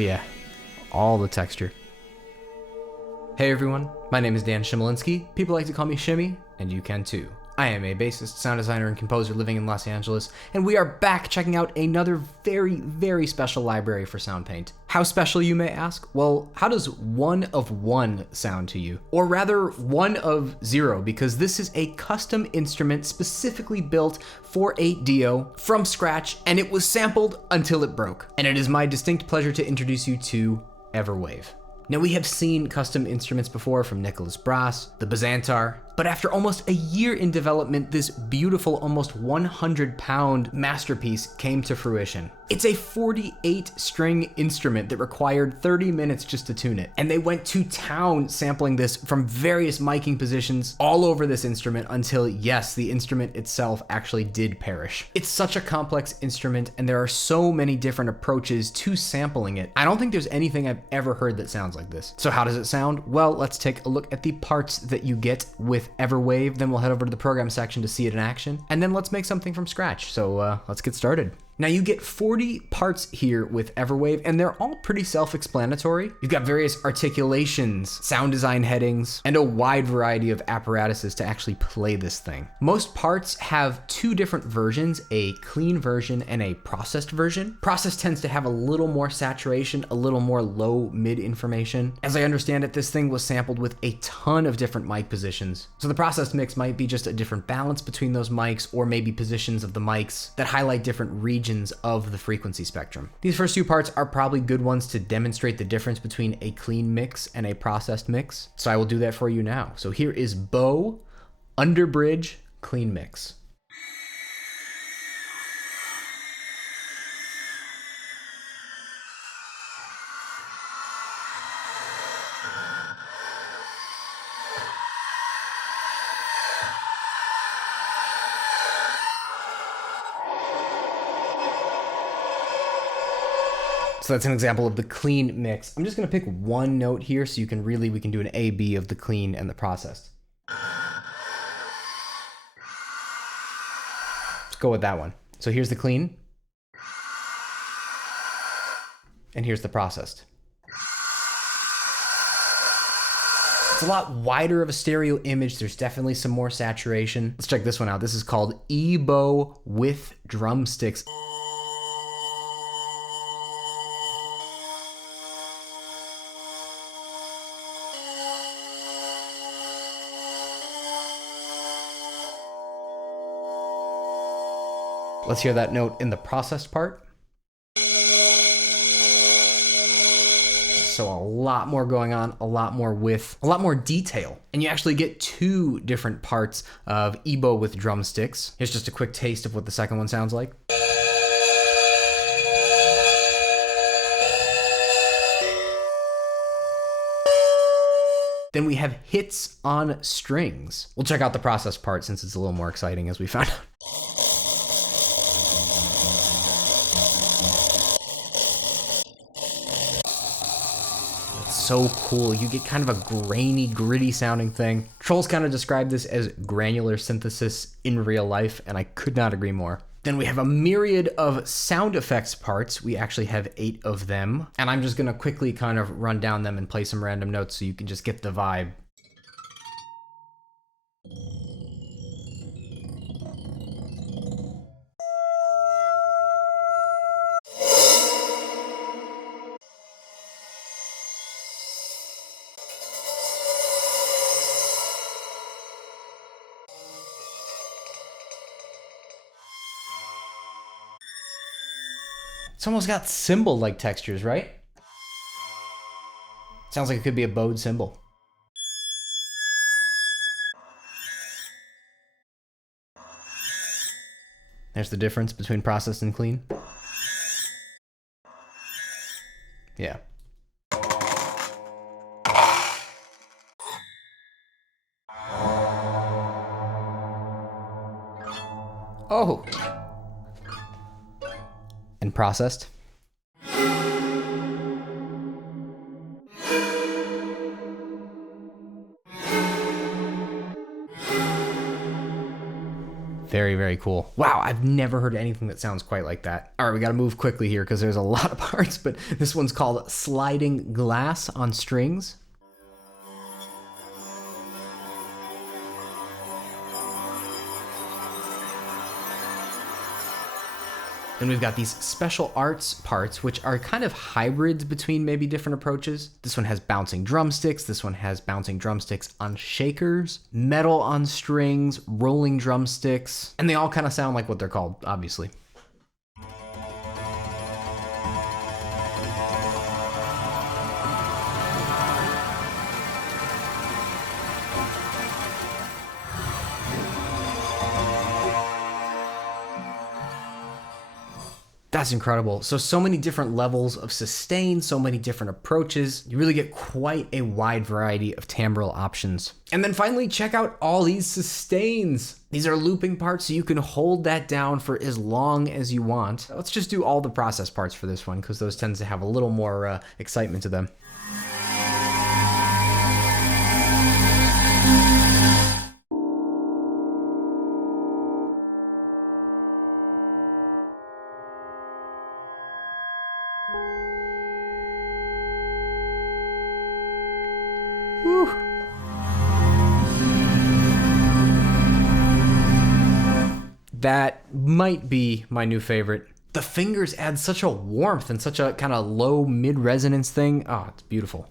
yeah, all the texture. Hey everyone, my name is Dan Shimolinski. People like to call me Chimy, and you can too. I am a bassist, sound designer, and composer living in Los Angeles, and we are back checking out another very special library for Soundpaint. How special, you may ask? Well, how does 1 of 1 sound to you? Or rather, 1 of 0, because this is a custom instrument specifically built for a Dio from scratch, and it was sampled until it broke. And it is my distinct pleasure to introduce you to EverWave. Now, we have seen custom instruments before from Nicholas Brass, the Bazantar, but after almost a year in development, this beautiful, almost 100-pound masterpiece came to fruition. It's a 48-string instrument that required 30 minutes just to tune it, and they went to town sampling this from various miking positions all over this instrument until, yes, the instrument itself actually did perish. It's such a complex instrument, and there are so many different approaches to sampling it. I don't think there's anything I've ever heard that sounds like this. So how does it sound? Well, let's take a look at the parts that you get with EverWave, then we'll head over to the program section to see it in action, and then let's make something from scratch. So let's get started. Now, you get 40 parts here with EverWave, and they're all pretty self-explanatory. You've got various articulations, sound design headings, and a wide variety of apparatuses to actually play this thing. Most parts have 2 different versions, a clean version and a processed version. Processed tends to have a little more saturation, a little more low-mid information. As I understand it, this thing was sampled with a ton of different mic positions. So the processed mix might be just a different balance between those mics, or maybe positions of the mics that highlight different regions of the frequency spectrum. These first 2 parts are probably good ones to demonstrate the difference between a clean mix and a processed mix. So I will do that for you now. So here is bow, underbridge, clean mix. So that's an example of the clean mix. I'm just gonna pick one note here so we can do an A-B of the clean and the processed. Let's go with that one. So here's the clean. And here's the processed. It's a lot wider of a stereo image. There's definitely some more saturation. Let's check this one out. This is called Ebow with drumsticks. Let's hear that note in the processed part. So a lot more going on, a lot more width, a lot more detail. And you actually get 2 different parts of Ebow with drumsticks. Here's just a quick taste of what the second one sounds like. Then we have hits on strings. We'll check out the processed part since it's a little more exciting, as we found out. So cool. You get kind of a grainy, gritty sounding thing. Trolls kind of describe this as granular synthesis in real life, and I could not agree more. Then we have a myriad of sound effects parts. We actually have 8 of them, and I'm just gonna quickly kind of run down them and play some random notes so you can just get the vibe. It's almost got cymbal-like textures, right? Sounds like it could be a bowed cymbal. There's the difference between processed and clean. Yeah. Oh! And processed. Very, very cool. Wow, I've never heard anything that sounds quite like that. All right, we gotta move quickly here because there's a lot of parts, but this one's called Sliding Glass on Strings. And we've got these special arts parts, which are kind of hybrids between maybe different approaches. This one has bouncing drumsticks. This one has bouncing drumsticks on shakers, metal on strings, rolling drumsticks, and they all kind of sound like what they're called, obviously. That's incredible. So many different levels of sustain, so many different approaches. You really get quite a wide variety of timbral options. And then finally, check out all these sustains. These are looping parts, so you can hold that down for as long as you want. Let's just do all the process parts for this one, because those tend to have a little more excitement to them. Whew. That might be my new favorite. The fingers add such a warmth and such a kind of low mid-resonance thing. Oh, it's beautiful.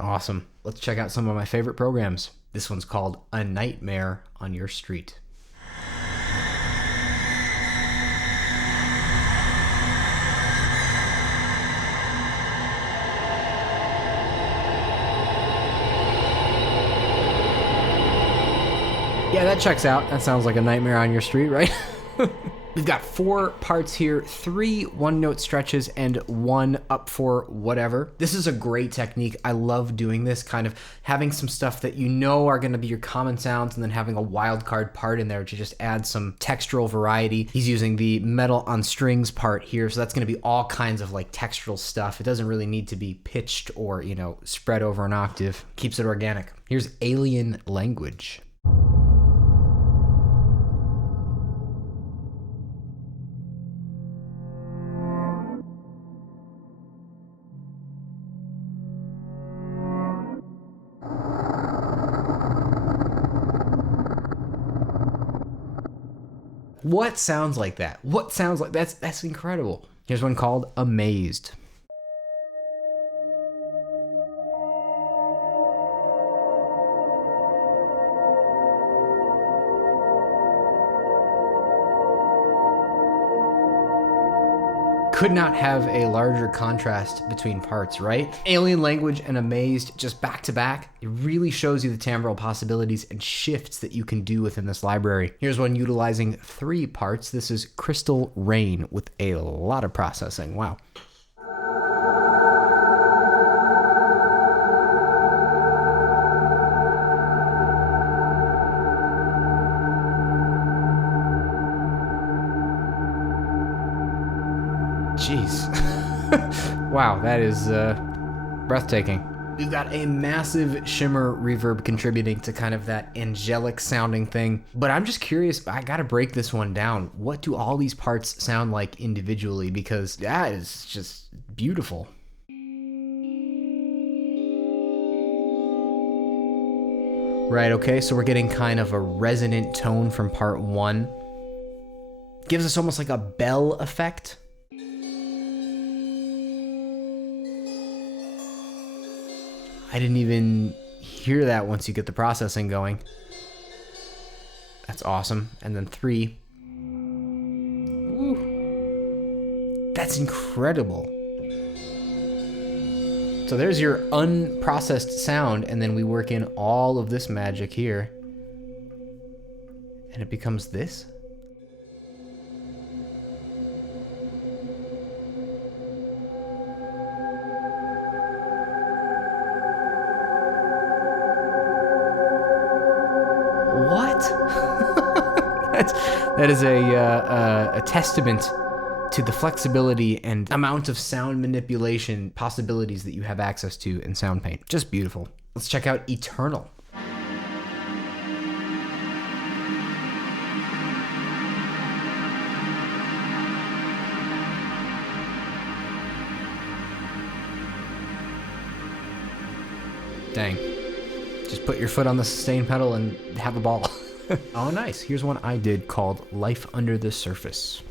Awesome. Let's check out some of my favorite programs. This one's called A Nightmare on Your Street. Yeah, that checks out. That sounds like a nightmare on your street, right? We've got 4 parts here, 3 one-note stretches and 1 up for whatever. This is a great technique. I love doing this, kind of having some stuff that you know are going to be your common sounds and then having a wild card part in there to just add some textural variety. He's using the metal on strings part here, so that's going to be all kinds of like textural stuff. It doesn't really need to be pitched or, you know, spread over an octave. Keeps it organic. Here's Alien Language. What sounds like that? What sounds like that's incredible. Here's one called Amazed. Could not have a larger contrast between parts, right? Alien Language and Amazed just back to back. It really shows you the timbral possibilities and shifts that you can do within this library. Here's one utilizing 3 parts. This is Crystal Rain with a lot of processing. Wow. Jeez. Wow, that is breathtaking. We've got a massive shimmer reverb contributing to kind of that angelic sounding thing. But I'm just curious, I gotta break this one down. What do all these parts sound like individually? Because that is just beautiful. Right, okay, so we're getting kind of a resonant tone from part 1. Gives us almost like a bell effect. I didn't even hear that once you get the processing going. That's awesome. And then 3. Ooh. That's incredible. So there's your unprocessed sound, and then we work in all of this magic here. And it becomes this. What? That is a testament to the flexibility and amount of sound manipulation possibilities that you have access to in Soundpaint. Just beautiful. Let's check out Eternal. Dang. Just put your foot on the sustain pedal and have a ball. Oh, nice. Here's one I did called Life Under the Surface.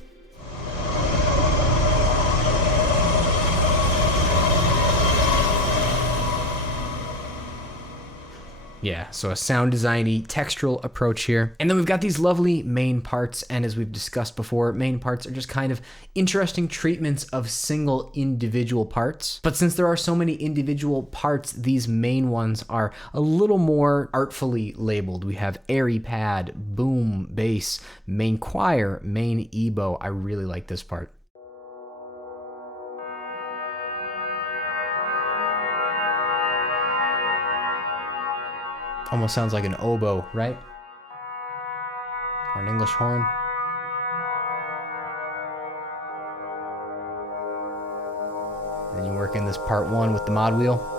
Yeah, so a sound designy textural approach here. And then we've got these lovely main parts, and as we've discussed before, main parts are just kind of interesting treatments of single individual parts. But since there are so many individual parts, these main ones are a little more artfully labeled. We have airy pad, boom, bass, main choir, main ebow. I really like this part. Almost sounds like an oboe, right? Or an English horn. Then you work in this part one with the mod wheel.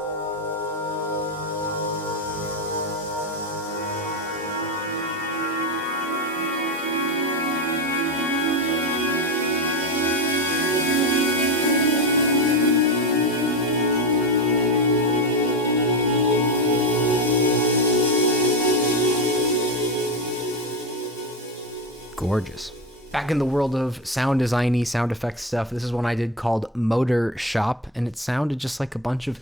Gorgeous. Back in the world of sound designy, sound effects stuff, this is one I did called Motor Shop, and it sounded just like a bunch of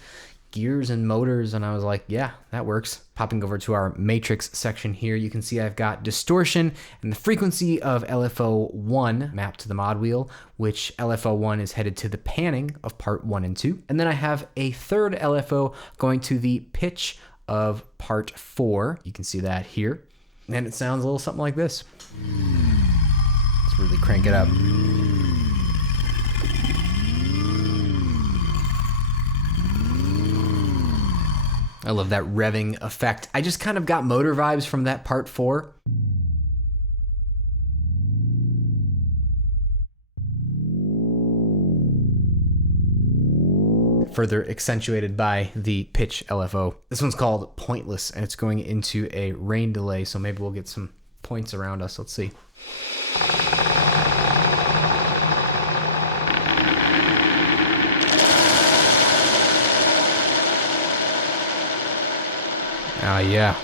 gears and motors, and I was like, yeah, that works. Popping over to our matrix section here, you can see I've got distortion and the frequency of LFO1 mapped to the mod wheel, which LFO1 is headed to the panning of part 1 and 2. And then I have a third LFO going to the pitch of part 4. You can see that here. And it sounds a little something like this. Let's really crank it up. I love that revving effect. I just kind of got motor vibes from that part 4. Further accentuated by the pitch LFO. This one's called Pointless, and it's going into a rain delay, so maybe we'll get some points around us. Let's see. Yeah,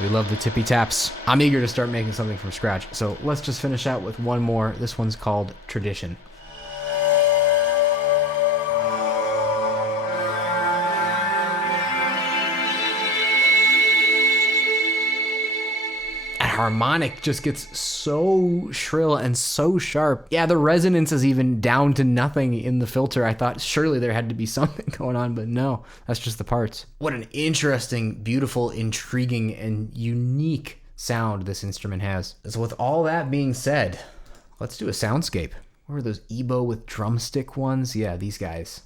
we love the tippy taps. I'm eager to start making something from scratch, so let's just finish out with one more. This one's called Tradition. Harmonic just gets so shrill and so sharp. Yeah, the resonance is even down to nothing in the filter. I thought surely there had to be something going on, but no, that's just the parts. What an interesting, beautiful, intriguing, and unique sound this instrument has. So with all that being said, let's do a soundscape. What were those Ebow with drumstick ones? Yeah, these guys.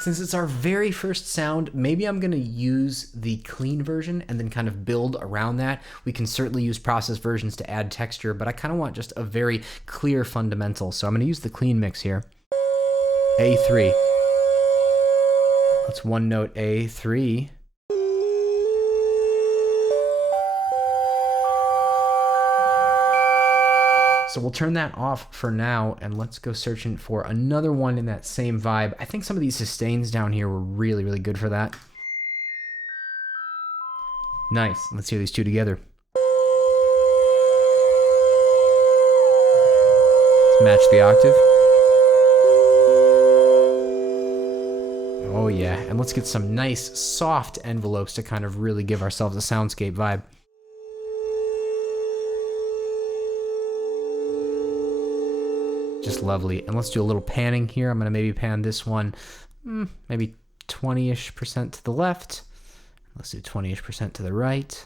Since it's our very first sound, maybe I'm gonna use the clean version and then kind of build around that. We can certainly use process versions to add texture, but I kind of want just a very clear fundamental. So I'm gonna use the clean mix here. A3. That's one note A3. So we'll turn that off for now, and let's go searching for another one in that same vibe. I think some of these sustains down here were really, really good for that. Nice. Let's hear these two together. Let's match the octave. Oh yeah, and let's get some nice, soft envelopes to kind of really give ourselves a soundscape vibe. Just lovely. And let's do a little panning here. I'm gonna maybe pan this one, maybe 20-ish% to the left. Let's do 20-ish% to the right.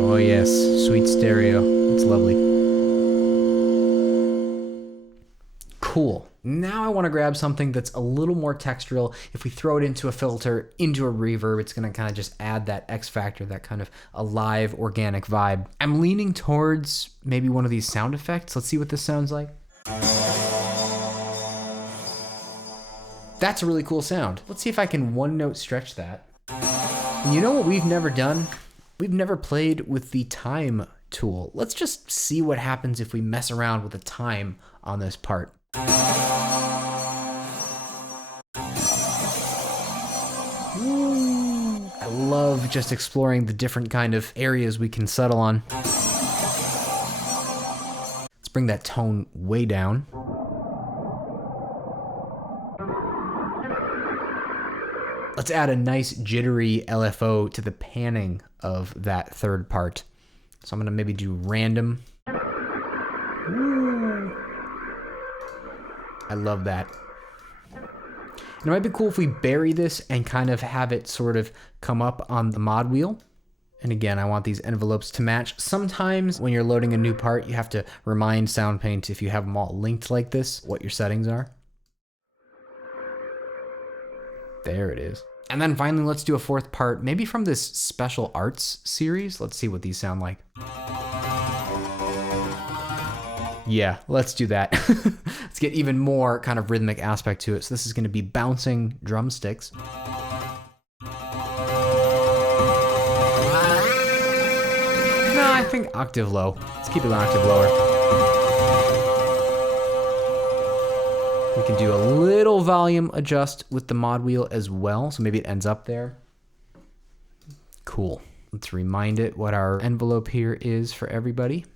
Oh yes, sweet stereo. It's lovely. Cool. Now I want to grab something that's a little more textural. If we throw it into a filter, into a reverb, it's going to kind of just add that X factor, that kind of alive, organic vibe. I'm leaning towards maybe one of these sound effects. Let's see what this sounds like. That's a really cool sound. Let's see if I can one note stretch that. And you know what we've never done? We've never played with the time tool. Let's just see what happens if we mess around with the time on this part. Ooh, I love just exploring the different kind of areas we can settle on. Let's bring that tone way down. Let's add a nice jittery LFO to the panning of that third part. So I'm gonna maybe do random. Ooh. I love that. It might be cool if we bury this and kind of have it sort of come up on the mod wheel. And again, I want these envelopes to match. Sometimes when you're loading a new part, you have to remind Soundpaint, if you have them all linked like this, what your settings are. There it is. And then finally, let's do a fourth part, maybe from this special arts series. Let's see what these sound like. Yeah, let's do that. Let's get even more kind of rhythmic aspect to it. So this is gonna be bouncing drumsticks. No, I think octave low. Let's keep it an octave lower. We can do a little volume adjust with the mod wheel as well, so maybe it ends up there. Cool. Let's remind it what our envelope here is for everybody.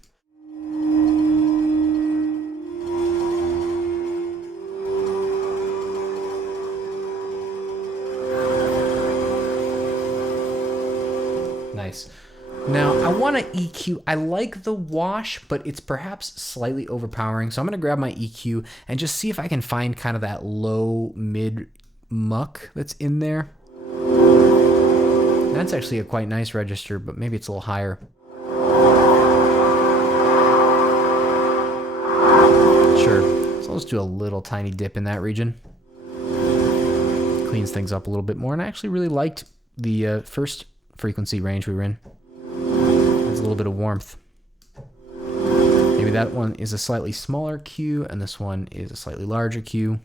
Nice. Now, I want to EQ. I like the wash, but it's perhaps slightly overpowering. So I'm going to grab my EQ and just see if I can find kind of that low mid muck that's in there. That's actually a quite nice register, but maybe it's a little higher. Sure. So let's do a little tiny dip in that region. Cleans things up a little bit more. And I actually really liked the first frequency range we were in. Adds a little bit of warmth. Maybe that one is a slightly smaller Q and this one is a slightly larger Q.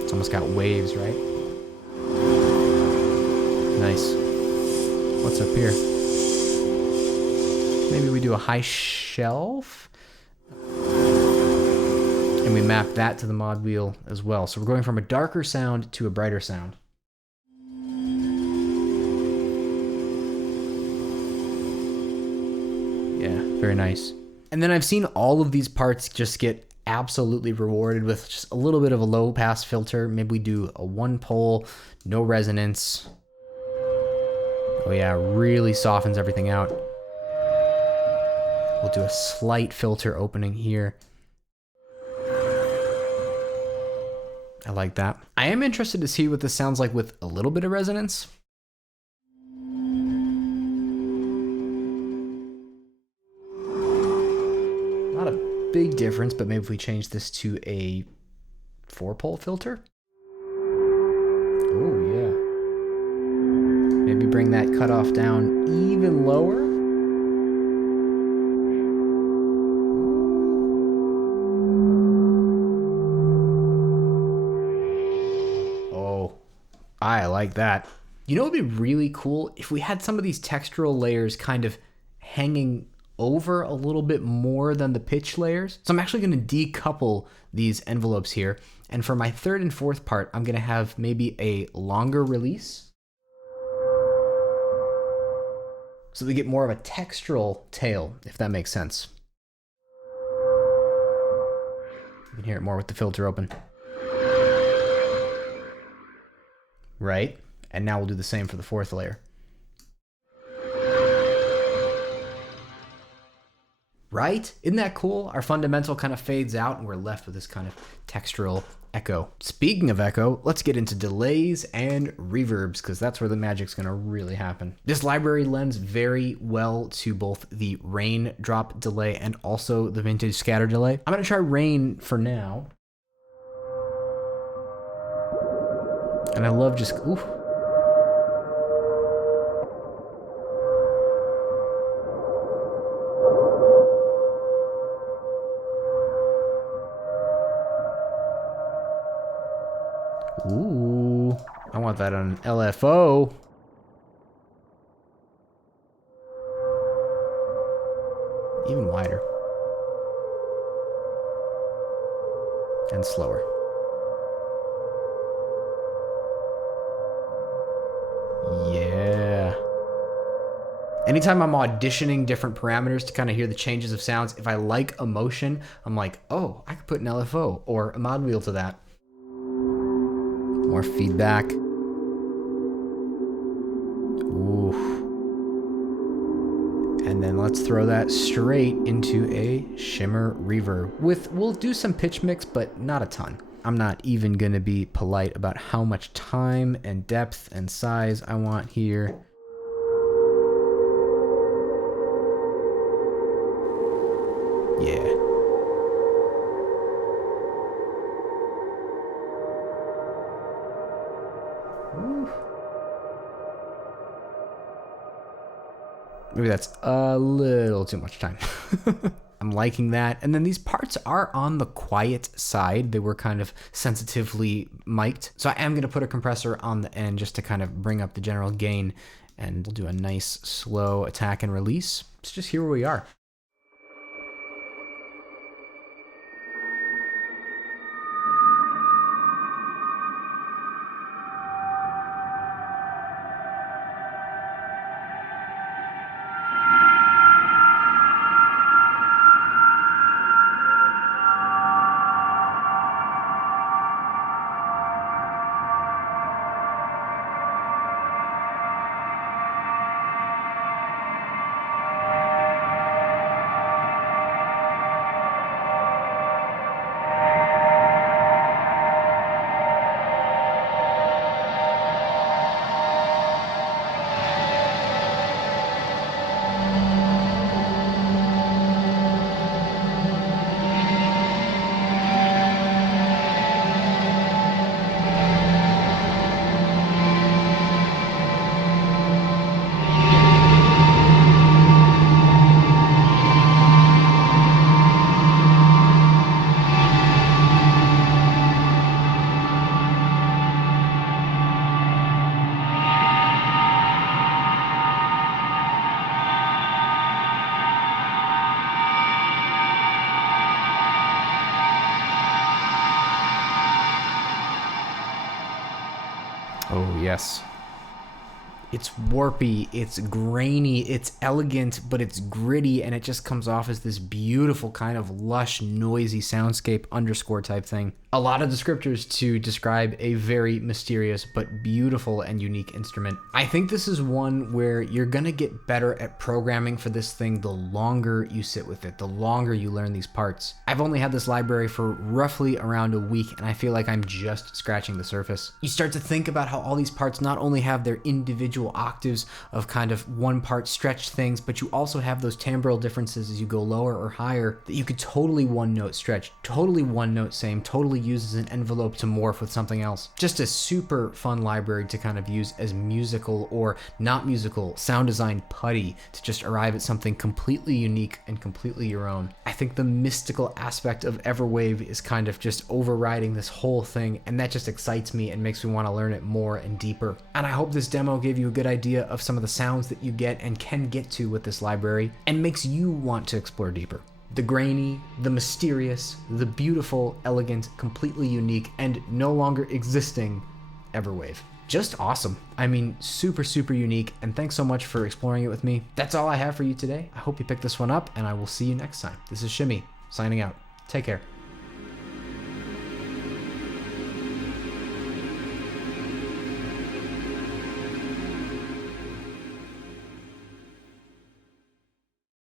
It's almost got waves, right? Nice. What's up here? Maybe we do a high shelf and we map that to the mod wheel as well. So we're going from a darker sound to a brighter sound. Yeah, very nice. And then I've seen all of these parts just get absolutely rewarded with just a little bit of a low pass filter. Maybe we do a one pole, no resonance. Oh yeah, really softens everything out. We'll do a slight filter opening here. I like that. I am interested to see what this sounds like with a little bit of resonance. Not a big difference, but maybe if we change this to a 4-pole filter. Oh yeah. Maybe bring that cutoff down even lower. Oh, I like that. You know what would be really cool? If we had some of these textural layers kind of hanging over a little bit more than the pitch layers. So I'm actually going to decouple these envelopes here. And for my third and fourth part, I'm going to have maybe a longer release. So we get more of a textural tail, if that makes sense. You can hear it more with the filter open. Right? And now we'll do the same for the fourth layer. right? Isn't that cool? Our fundamental kind of fades out and we're left with this kind of textural echo. Speaking of echo, let's get into delays and reverbs, because that's where the magic's gonna really happen. This library lends very well to both the raindrop delay and also the vintage scatter delay. I'm gonna try rain for now. And I love just, ooh. Ooh, I want that on LFO. Even wider. And slower. Yeah. Anytime I'm auditioning different parameters to kind of hear the changes of sounds, if I like emotion, I'm like, oh, I could put an LFO or a mod wheel to that. More feedback. Ooh. And then let's throw that straight into a shimmer reverb we'll do some pitch mix, but not a ton. I'm not even gonna be polite about how much time and depth and size I want here. Yeah. Ooh. Maybe that's a little too much time. I'm liking that. And then these parts are on the quiet side. They were kind of sensitively mic'd. So I am going to put a compressor on the end just to kind of bring up the general gain. And we'll do a nice slow attack and release. Let's just hear where we are. Oh, yes. It's warpy, it's grainy, it's elegant, but it's gritty, and it just comes off as this beautiful kind of lush, noisy soundscape underscore type thing. A lot of descriptors to describe a very mysterious but beautiful and unique instrument. I think this is one where you're gonna get better at programming for this thing the longer you sit with it, the longer you learn these parts. I've only had this library for roughly around a week, and I feel like I'm just scratching the surface. You start to think about how all these parts not only have their individual octaves of kind of one part stretched things, but you also have those timbral differences as you go lower or higher that you could totally one note stretch, totally one note same, totally use as an envelope to morph with something else. Just a super fun library to kind of use as musical or not musical sound design putty to just arrive at something completely unique and completely your own. I think the mystical aspect of EverWave is kind of just overriding this whole thing, and that just excites me and makes me want to learn it more and deeper. And I hope this demo gave you a good idea of some of the sounds that you get and can get to with this library and makes you want to explore deeper. The grainy, the mysterious, the beautiful, elegant, completely unique, and no longer existing EverWave. Just awesome. I mean, super, super unique, and thanks so much for exploring it with me. That's all I have for you today. I hope you picked this one up, and I will see you next time. This is Chimy, signing out. Take care.